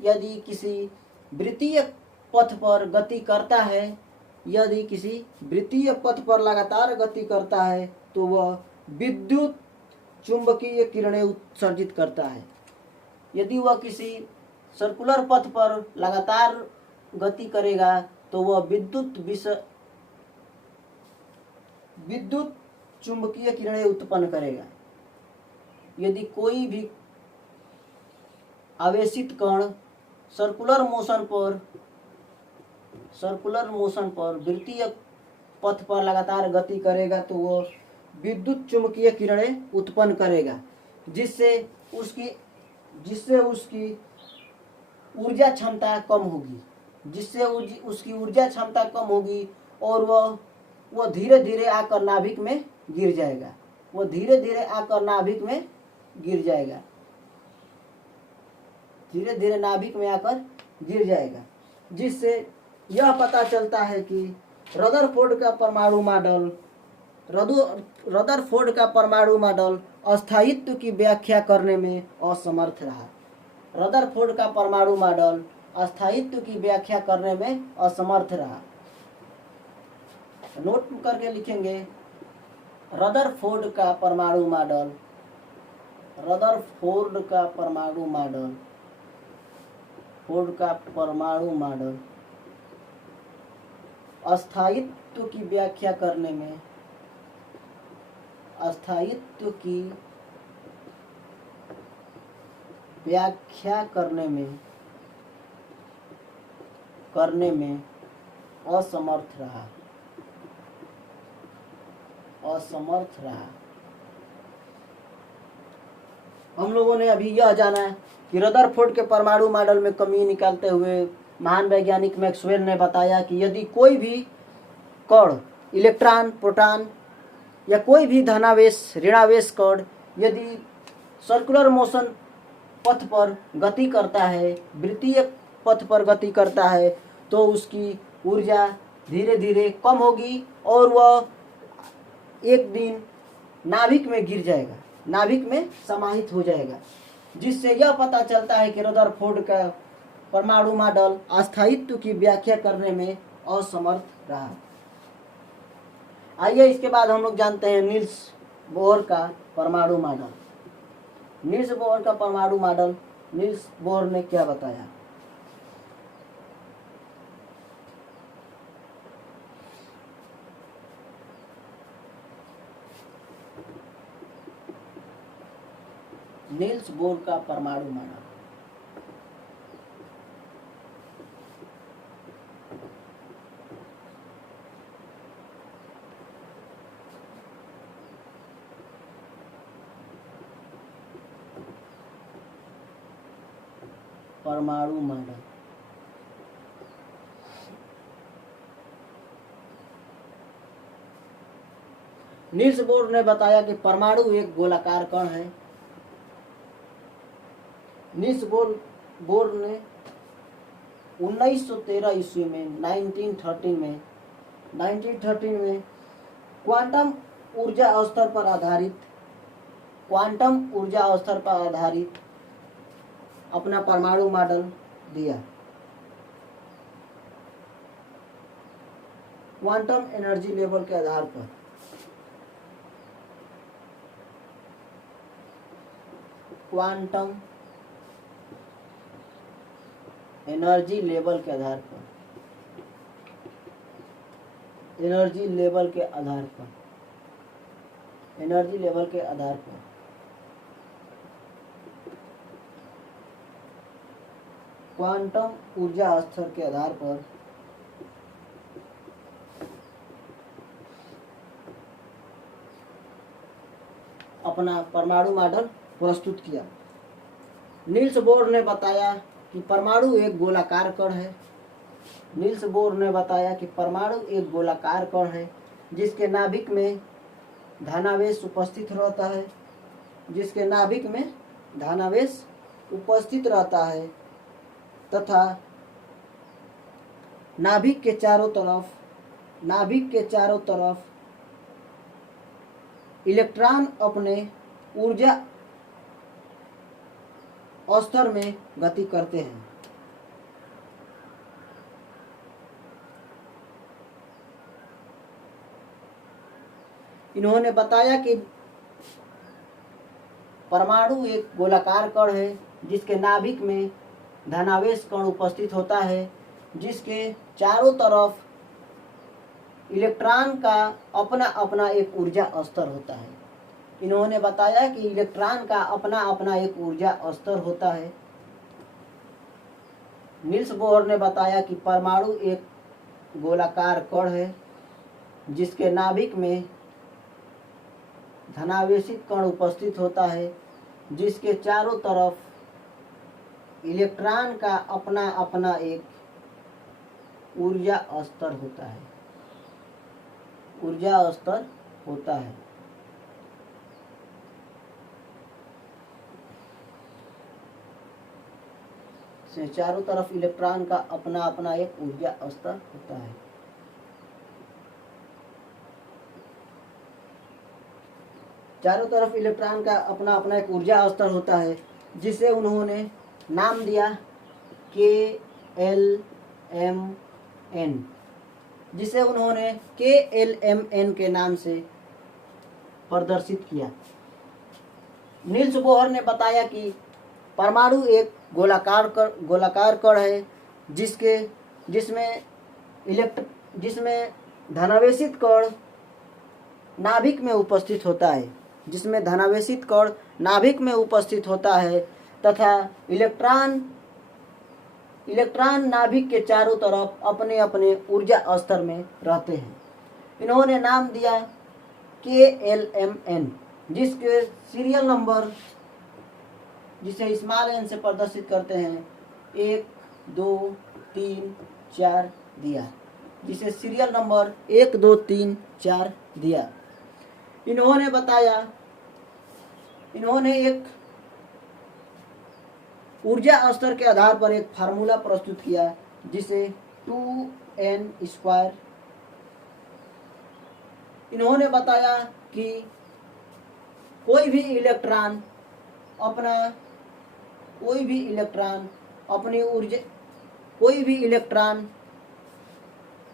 यदि किसी वृत्तीय पथ पर गति करता है, यदि किसी वृत्तीय पथ पर लगातार गति करता है, तो वह विद्युत चुंबकीय किरणें उत्सर्जित करता है। यदि वह किसी सर्कुलर पथ पर लगातार गति करेगा तो वह विद्युत चुंबकीय किरणें उत्पन्न करेगा। यदि कोई भी आवेशित कण सर्कुलर मोशन पर वृत्तीय पथ पर लगातार गति करेगा तो वो विद्युत चुम्बकीय किरणें उत्पन्न करेगा, जिससे उसकी ऊर्जा क्षमता कम होगी, उसकी ऊर्जा क्षमता कम होगी और वह धीरे धीरे आकर नाभिक में गिर जाएगा। धीरे धीरे नाभिक में आकर गिर जाएगा, जिससे यह पता चलता है कि रदरफोर्ड का परमाणु मॉडल अस्थायित्व की व्याख्या करने में असमर्थ रहा। रदरफोर्ड का परमाणु मॉडल अस्थायित्व की व्याख्या करने में असमर्थ रहा। नोट करके लिखेंगे, रदरफोर्ड का परमाणु मॉडल अस्थायित्व की व्याख्या करने में असमर्थ रहा। हम लोगों ने अभी यह जाना कि रदरफोर्ड के परमाणु मॉडल में कमी निकालते हुए महान वैज्ञानिक मैक्सवेल ने बताया कि यदि कोई भी कण, इलेक्ट्रॉन, प्रोटॉन या कोई भी धनावेश, ऋणावेश कण यदि सर्कुलर मोशन पथ पर गति करता है, वृत्तीय पथ पर गति करता है, तो उसकी ऊर्जा धीरे धीरे कम होगी और वह एक दिन नाभिक में गिर जाएगा, नाभिक में समाहित हो जाएगा, जिससे यह पता चलता है कि रदरफोर्ड का परमाणु मॉडल अस्थायित्व की व्याख्या करने में असमर्थ रहा। आइए इसके बाद हम लोग जानते हैं नील्स बोहर का परमाणु मॉडल। नील्स बोहर ने क्या बताया? नील्स बोहर का परमाणु मॉडल नील्स बोहर ने बताया कि परमाणु एक गोलाकार कण है। नील्स बोहर ने 1913 ईस्वी में 1913 में क्वांटम ऊर्जा स्तर पर आधारित अपना परमाणु मॉडल दिया। क्वांटम एनर्जी लेवल के आधार पर एनर्जी लेवल के आधार पर क्वांटम ऊर्जा स्तर के आधार पर अपना परमाणु मॉडल प्रस्तुत किया। नील्स बोहर ने बताया कि परमाणु एक गोलाकार कण है जिसके नाभिक में धनावेश उपस्थित रहता है तथा नाभिक के चारों तरफ इलेक्ट्रॉन अपने ऊर्जा स्तर में गति करते हैं। इन्होंने बताया कि परमाणु एक गोलाकार कण है जिसके नाभिक में धनावेश कण उपस्थित होता है, जिसके चारों तरफ इलेक्ट्रॉन का अपना अपना एक ऊर्जा स्तर होता है। इन्होंने बताया कि इलेक्ट्रॉन का अपना अपना एक ऊर्जा स्तर होता है नील्स बोहर ने बताया कि परमाणु एक गोलाकार कण है जिसके नाभिक में धनावेशित कण उपस्थित होता है, जिसके चारों तरफ इलेक्ट्रॉन का अपना अपना एक ऊर्जा स्तर होता है। ऊर्जा स्तर होता है। से चारों तरफ इलेक्ट्रॉन का अपना अपना एक ऊर्जा स्तर होता है। चारों तरफ इलेक्ट्रॉन का अपना अपना एक ऊर्जा स्तर होता है, जिसे उन्होंने नाम दिया KLMN, जिसे उन्होंने KLMN के नाम से प्रदर्शित किया। नील्स बोहर ने बताया कि परमाणु एक गोलाकार कण है जिसमें धनावेशित कण नाभिक में उपस्थित होता है, जिसमें धनावेशित कण नाभिक में उपस्थित होता है तथा इलेक्ट्रॉन नाभिक के चारों तरफ अपने अपने ऊर्जा स्तर में रहते हैं। इन्होंने नाम दिया KLMN, जिसके सीरियल नंबर, जिसे स्मॉल n से प्रदर्शित करते हैं, 1 2 3 4 दिया, जिसे सीरियल नंबर 1 2 3 4 दिया। इन्होंने एक ऊर्जा स्तर के आधार पर एक फार्मूला प्रस्तुत किया, जिसे 2n²। इन्होंने बताया कि कोई भी इलेक्ट्रॉन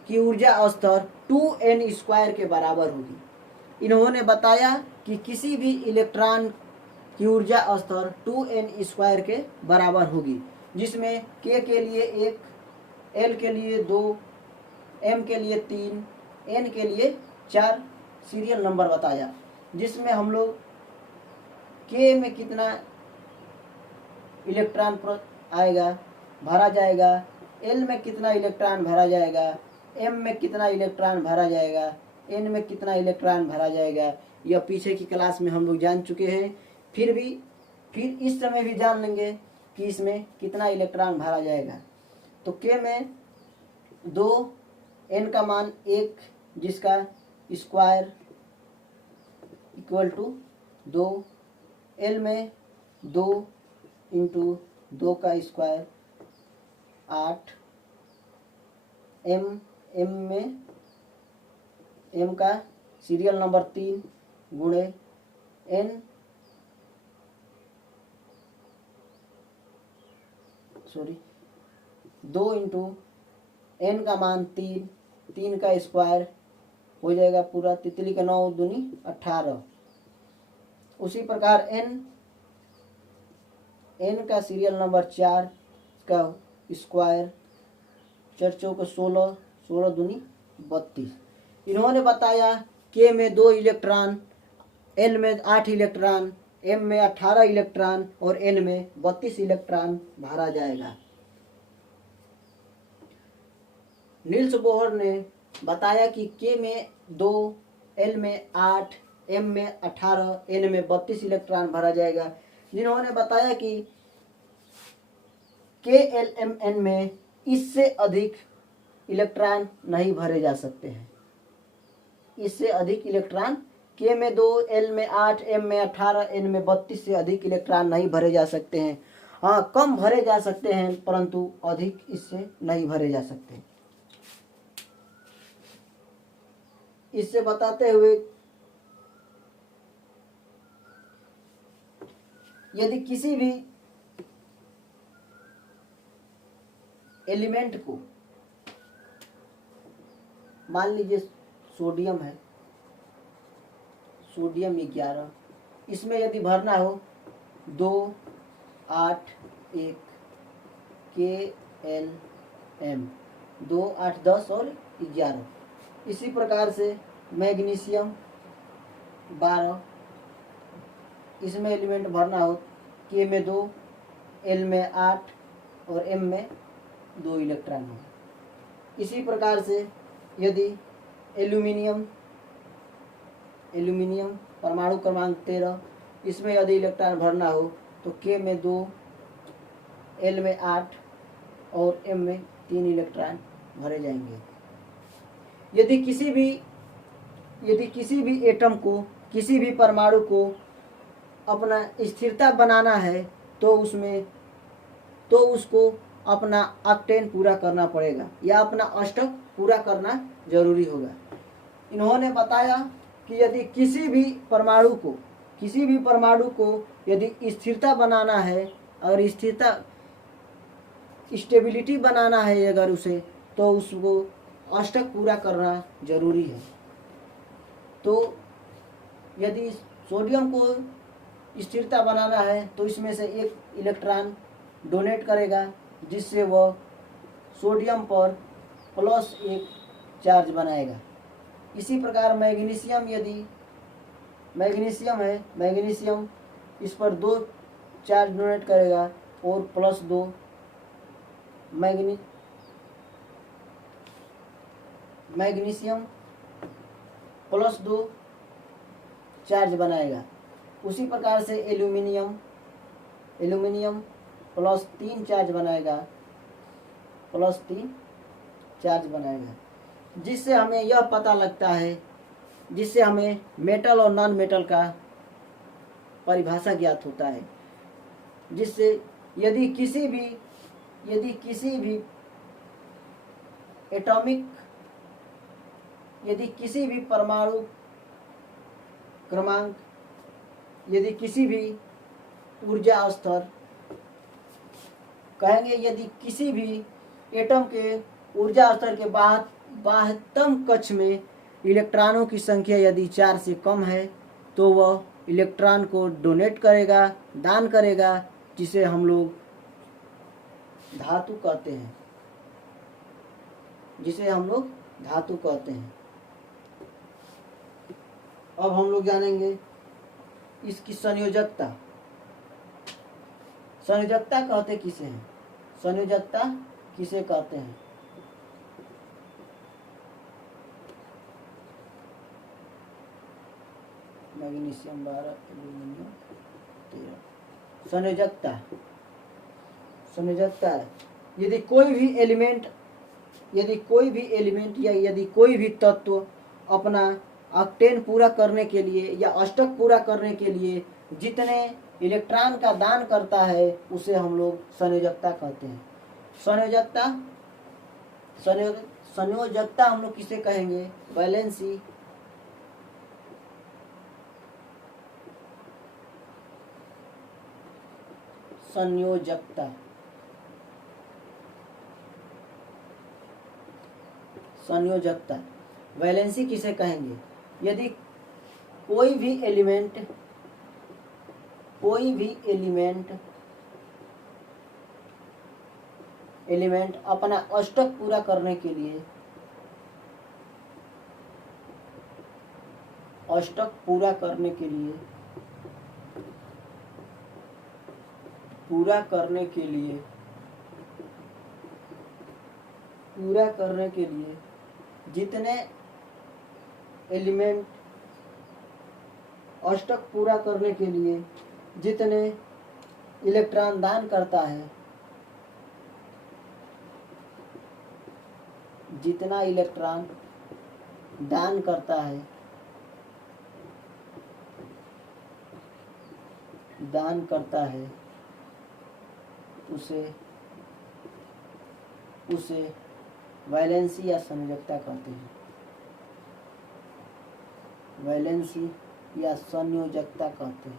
की ऊर्जा स्तर 2n² के बराबर होगी। इन्होंने बताया कि किसी भी इलेक्ट्रॉन की ऊर्जा स्तर 2n² के बराबर होगी, जिसमें K के लिए 1, L के लिए 2, M के लिए 3, N के लिए 4 सीरियल नंबर बताया, जिसमें हम लोग K में कितना इलेक्ट्रॉन आएगा भरा जाएगा, L में कितना इलेक्ट्रॉन भरा जाएगा, M में कितना इलेक्ट्रॉन भरा जाएगा, N में कितना इलेक्ट्रॉन भरा जाएगा, यह पीछे की क्लास में हम लोग जान चुके हैं। फिर इस समय भी जान लेंगे कि इसमें कितना इलेक्ट्रॉन भरा जाएगा। तो K में 2, N का मान 1, जिसका स्क्वायर इक्वल टू 2, L में 2 इंटू 2 का स्क्वायर 8, M का सीरियल नंबर 3 गुणे N 2 इंटू N का मान 3 का स्क्वायर हो जाएगा पूरा, तितली का 9 दूनी 18। उसी प्रकार N का सीरियल नंबर 4 का स्क्वायर 4 चौक 16, 16 दूनी 32। इन्होंने बताया K में 2 इलेक्ट्रॉन, L में 8 इलेक्ट्रॉन, M में 18 इलेक्ट्रॉन और N में 32 इलेक्ट्रॉन भरा जाएगा। नील्स बोहर ने बताया कि K में 2, L में 8, M में 18, N में 32 इलेक्ट्रॉन भरा जाएगा। जिन्होंने बताया कि KLMN में इससे अधिक इलेक्ट्रॉन नहीं भरे जा सकते हैं। इससे अधिक इलेक्ट्रॉन K में 2, L में 8, M में 18, N में 32 से अधिक इलेक्ट्रॉन नहीं भरे जा सकते हैं। हाँ, कम भरे जा सकते हैं, परंतु अधिक इससे नहीं भरे जा सकते। इससे बताते हुए, यदि किसी भी एलिमेंट को, मान लीजिए सोडियम है, सोडियम 11, इसमें यदि भरना हो 2, 8, 1 KLM 2, 8, 10 और 11। इसी प्रकार से मैग्नीशियम 12, इसमें एलिमेंट भरना हो K में 2, L में 8 और M में 2 इलेक्ट्रॉन होगा। इसी प्रकार से यदि एल्यूमिनियम परमाणु क्रमांक 13, इसमें यदि इलेक्ट्रॉन भरना हो तो K में 2, L में 8 और M में 3 इलेक्ट्रॉन भरे जाएंगे। यदि किसी भी एटम को, किसी भी परमाणु को अपना स्थिरता बनाना है तो उसको अपना ऑक्टेन पूरा करना पड़ेगा या अपना अष्टक पूरा करना जरूरी होगा। इन्होंने बताया कि यदि किसी भी परमाणु को यदि स्थिरता बनाना है, अगर स्टेबिलिटी बनाना है अगर उसे, तो उसको अष्टक पूरा करना जरूरी है। तो यदि सोडियम को स्थिरता बनाना है तो इसमें से एक इलेक्ट्रॉन डोनेट करेगा, जिससे वह सोडियम पर +1 चार्ज बनाएगा। इसी प्रकार मैग्नीशियम है, मैग्नीशियम इस पर 2 चार्ज डोनेट करेगा और +2 मैग्नीशियम +2 चार्ज बनाएगा। उसी प्रकार से एल्यूमिनियम +3 चार्ज बनाएगा, जिससे हमें यह पता लगता है, जिससे हमें मेटल और नॉन मेटल का परिभाषा ज्ञात होता है। जिससे यदि किसी भी परमाणु क्रमांक, यदि किसी भी ऊर्जा स्तर कहेंगे, यदि किसी भी एटम के ऊर्जा स्तर के बाह्यतम कक्ष में इलेक्ट्रॉनों की संख्या यदि 4 से कम है तो वह इलेक्ट्रॉन को डोनेट करेगा, दान करेगा, जिसे हम लोग धातु कहते हैं। अब हम लोग जानेंगे इसकी संयोजकता कहते किसे हैं? संयोजकता किसे कहते हैं? Magnesium 12, aluminium 13। संयोजकता यदि कोई भी एलिमेंट या यदि कोई भी तत्व अपना ऑक्टेन पूरा करने के लिए या अष्टक पूरा करने के लिए जितने इलेक्ट्रॉन का दान करता है उसे हम लोग संयोजकता कहते हैं। संयोजकता हम लोग किसे कहेंगे? वैलेंसी संयोजकता वैलेंसी किसे कहेंगे? यदि कोई भी एलिमेंट अपना अष्टक पूरा करने के लिए जितने एलिमेंट अष्टक पूरा करने के लिए जितने इलेक्ट्रॉन दान करता है, जितना इलेक्ट्रॉन दान करता है उसे वैलेंसी या संयोजकता कहते हैं। वैलेंसी या संयोजकता कहते हैं।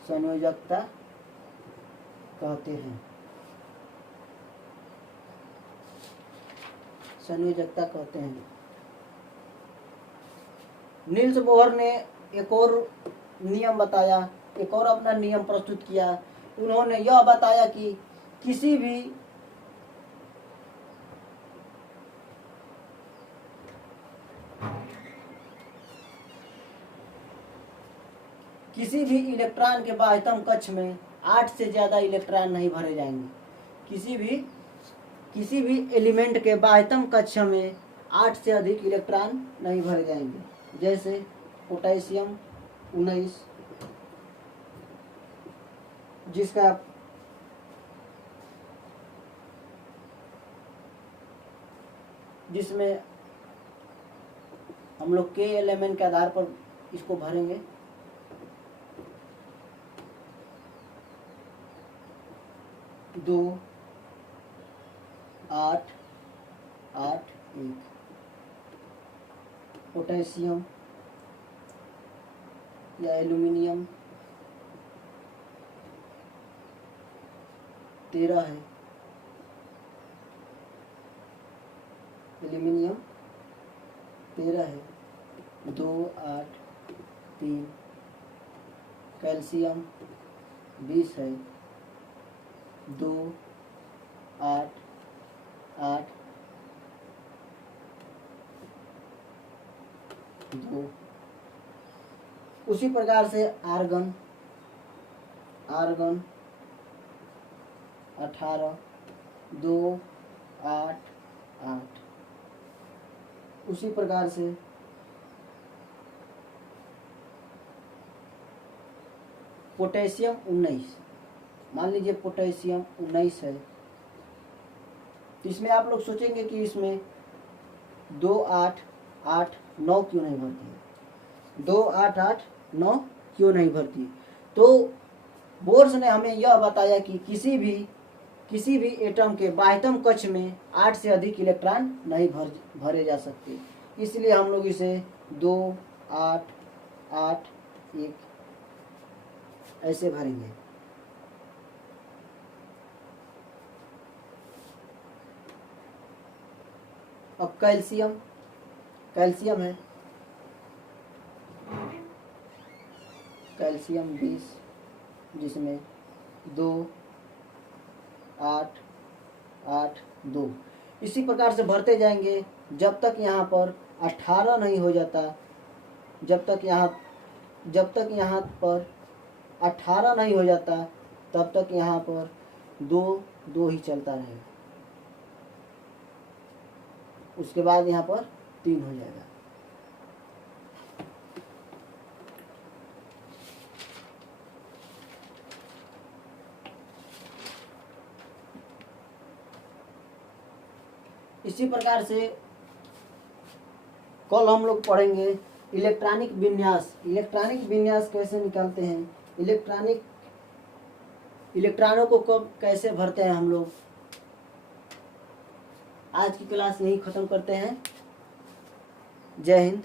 संयोजकता कहते हैं। नील्स बोहर ने एक और नियम बताया, एक और अपना नियम प्रस्तुत किया। उन्होंने यह बताया कि किसी किसी भी इलेक्ट्रॉन के बाह्यतम कक्ष में 8 से ज़्यादा इलेक्ट्रॉन नहीं भरे जाएंगे। किसी भी एलिमेंट के बाह्यतम कक्ष में 8 से अधिक इलेक्ट्रॉन नहीं भरे जाएंगे। जैसे पोटेशियम 19 जिसमें हम लोग के एलिमेंट के आधार पर इसको भरेंगे। दो 8 8 1 पोटेशियम या एल्यूमिनियम 13 है। एल्यूमिनियम 13 है। 2 8 3 कैल्शियम 20 है। 2 8 8 2। उसी प्रकार से आर्गन 18 2 8 8। उसी प्रकार से पोटेशियम 19, मान लीजिए पोटेशियम 19 है, तो इसमें आप लोग सोचेंगे कि इसमें 2 8 8 9 क्यों नहीं भरती है, 2 8 8 9 क्यों नहीं भरती। तो बोर्स ने हमें यह बताया कि किसी भी एटम के बाह्यतम कक्ष में 8 से अधिक इलेक्ट्रॉन नहीं भरे जा सकते, इसलिए हम लोग इसे 2 8 8 1 ऐसे भरेंगे। अब कैल्शियम है, कैल्शियम 20 जिसमें 2 8 8 2। इसी प्रकार से भरते जाएंगे जब तक यहाँ पर 18 नहीं हो जाता, जब तक यहाँ पर 18 नहीं हो जाता तब तक यहाँ पर 2 2 ही चलता रहेगा। उसके बाद यहाँ पर 3 हो जाएगा। इसी प्रकार से कल हम लोग पढ़ेंगे इलेक्ट्रॉनिक विन्यास कैसे निकालते हैं, इलेक्ट्रॉनों को कब कैसे भरते हैं हम लोग। आज की क्लास यहीं ख़त्म करते हैं। जय हिंद।